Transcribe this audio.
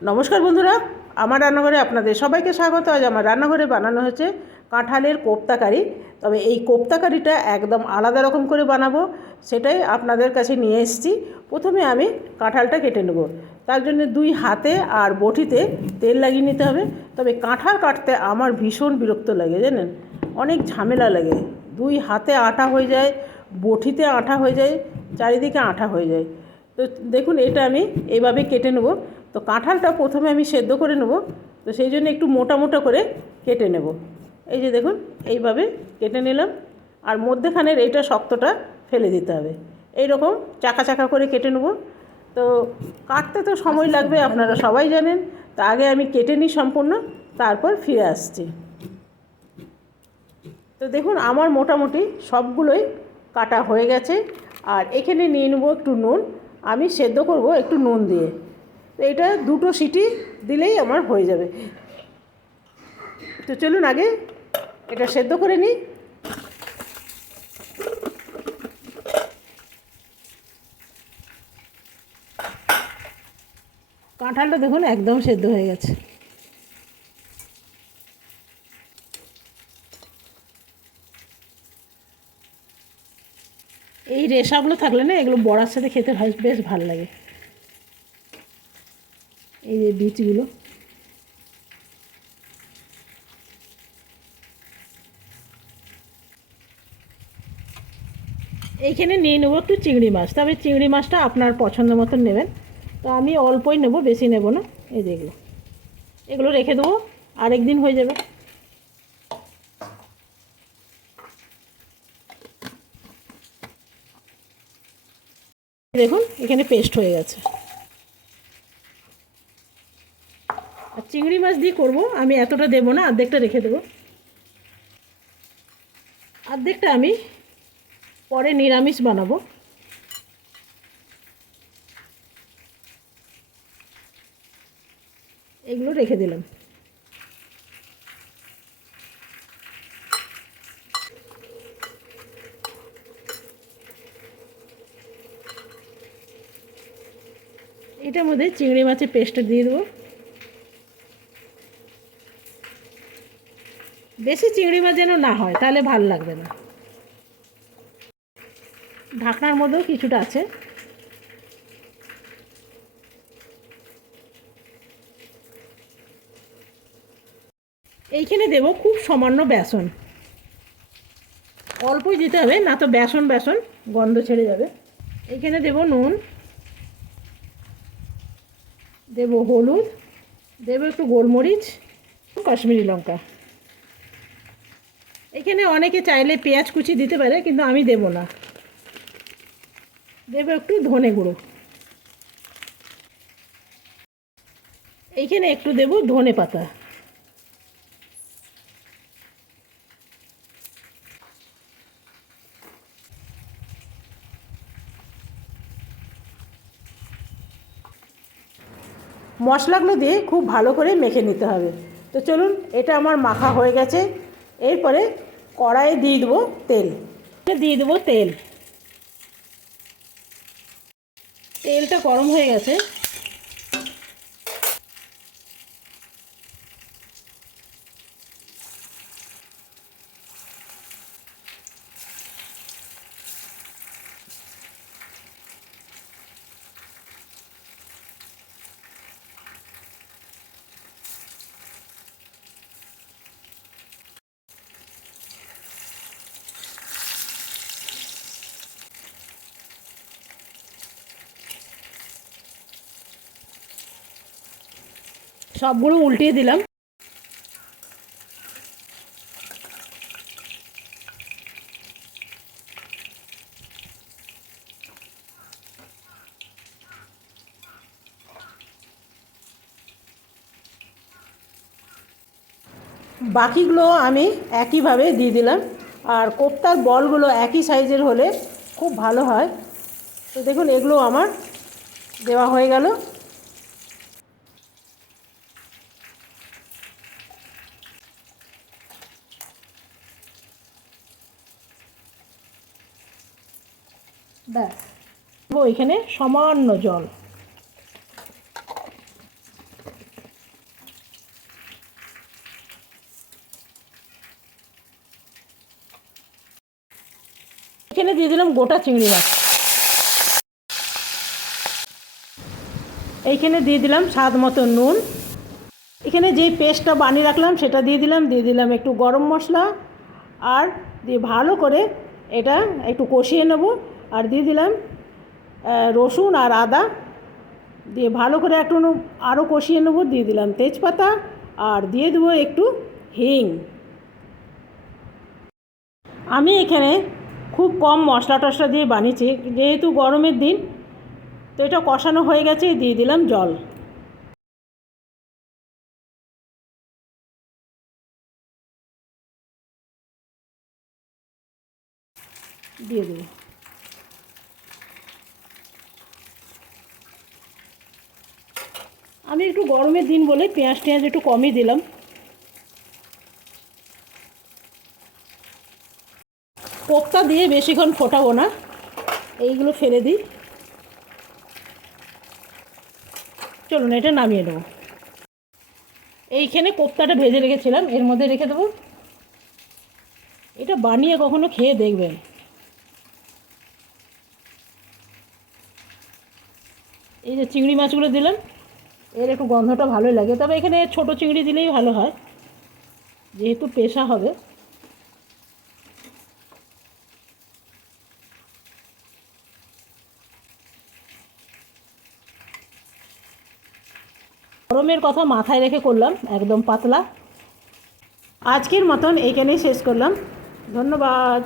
নমস্কার বন্ধুরা, আমার রান্নাঘরে আপনাদের সবাইকে স্বাগত। আজ আমার রান্নাঘরে বানানো হয়েছে কাঁঠালের কোপ্তাকারি। তবে এই কোপ্তাকারিটা একদম আলাদা রকম করে বানাবো, সেটাই আপনাদের কাছে নিয়ে এসেছি। প্রথমে আমি কাঁঠালটা কেটে নেব। তার জন্য দুই হাতে আর বটিতে তেল লাগিয়ে নিতে হবে। তবে কাঁঠাল কাটতে আমার ভীষণ বিরক্ত লাগে, জানেন? অনেক ঝামেলা লাগে। দুই হাতে আটা হয়ে যায়, বটিতে আঠা হয়ে যায়, চারিদিকে আঠা হয়ে যায়। তো দেখুন, এটা আমি এইভাবে কেটে নেব। তো কাঁঠালটা প্রথমে আমি সেদ্ধ করে নেব। তো সেই জন্য একটু মোটা মোটা করে কেটে নেব। এই যে দেখুন, এইভাবে কেটে নিলাম। আর মধ্যেখানের এইটা শক্তটা ফেলে দিতে হবে। এই রকম চাকা চাকা করে কেটে নেব। তো কাটতে তো সময় লাগবে, আপনারা সবাই জানেন। তা আগে আমি কেটে নিই সম্পূর্ণ, তারপর ফিরে আসছি। তো দেখুন, আমার মোটামুটি সবগুলোই কাটা হয়ে গেছে। আর এখানে নিয়ে নেব একটু নুন। আমি সেদ্ধ করব একটু নুন দিয়ে। এটা দুটো সিটি দিলেই আমার হয়ে যাবে। তো চলুন আগে এটা সেদ্ধ করে নিই। কাঁঠালটা দেখুন একদম সেদ্ধ হয়ে গেছে। এই রেশাগুলো থাকলে না এগুলো বড়ার সাথে খেতে বেশ ভালো লাগে। যে বীজগুলো এইখানে নিয়ে নেব একটু চিংড়ি মাছ। তবে চিংড়ি মাছটা আপনার পছন্দ মতন নেবেন। তো আমি অল্পই নেব, বেশি নেব না। এই যে এগুলো। এগুলো রেখে দেবো, আরেক দিন হয়ে যাবে। দেখুন, এখানে পেস্ট হয়ে গেছে। আর চিংড়ি মাছ দিয়ে করব। আমি এতটা দেবো না, অর্ধেকটা রেখে দেবো। অর্ধেকটা আমি পরে নিরামিষ বানাবো। এগুলো রেখে দিলাম। এটার মধ্যে চিংড়ি মাছের পেস্টটা দিয়ে দেবো। বেশি চিংড়ি মাছ যেন না হয়, তাহলে ভালো লাগবে না। ঢাকনার মধ্যেও কিছুটা আছে। এইখানে দেব খুব সামান্য বেসন। অল্পই দিতে হবে, না তো বেসন বেসন, গন্ধ ছেড়ে যাবে। এইখানে দেব নুন, দেব হলুদ, দেব একটু গোলমরিচ, কাশ্মীরি লঙ্কা। এখানে অনেকে চাইলে পেঁয়াজ কুচি দিতে পারে, কিন্তু আমি দেব না। দেব একটু ধনে গুঁড়ো। এইখানে একটু দেব ধনে পাতা। মশলাগুলো দিয়ে খুব ভালো করে মেখে নিতে হবে। তো চলুন, এটা আমার মাখা হয়ে গেছে। এরপরে কড়াইয়ে দিয়ে দেবো তেল। দিয়ে দেবো তেল। তেলটা গরম হয়ে গেছে। সবগুলো উল্টিয়ে দিলাম। বাকিগুলো আমি একইভাবে দিয়ে দিলাম। আর কোপ্তার বলগুলো একই সাইজের হলে খুব ভালো হয়। তো দেখুন, এগুলো আমার দেওয়া হয়ে গেল। ব্যাস। এখানে সামান্য জল। এখানে দিয়ে দিলাম গোটা চিংড়ি মাছ। এইখানে দিয়ে দিলাম স্বাদ মতো নুন। এখানে যেই পেস্টটা বানিয়ে রাখলাম সেটা দিয়ে দিলাম দিয়ে দিলাম একটু গরম মশলা। আর দিয়ে ভালো করে এটা একটু কষিয়ে নেব। আর দিয়ে দিলাম রসুন আর আদা। দিয়ে ভালো করে একটু আরও কষিয়ে নেব, দিয়ে দিলাম তেজপাতা আর দিয়ে দেবো একটু হিং। আমি এখানে খুব কম মশলা টশলা দিয়ে বানিয়েছি, যেহেতু গরমের দিন, তো এটা কষানো হয়ে গেছে, দিয়ে দিলাম জল। দিয়ে দেবো আমি একটু গরমের দিন বলে পেঁয়াজ টেঁয়াজ একটু কমই দিলাম। কোপ্তা দিয়ে বেশিক্ষণ ফোটাবো না। এইগুলো ফেলে দিই। চলুন, এটা নামিয়ে নেব। এইখানে কোপ্তাটা ভেজে রেখেছিলাম, এর মধ্যে রেখে দেবো। এটা বানিয়ে কখনো খেয়ে দেখবেন। এই যে চিংড়ি মাছগুলো দিলাম। এর একটু গন্ধটা ভালোই লাগে। তবে এখানে ছোট চিংড়ি দিলেই ভালো হয়, যেহেতু পেশা হবে। গরমের কথা মাথায় রেখে করলাম, একদম পাতলা। আজকের মতন এইখানেই শেষ করলাম। ধন্যবাদ।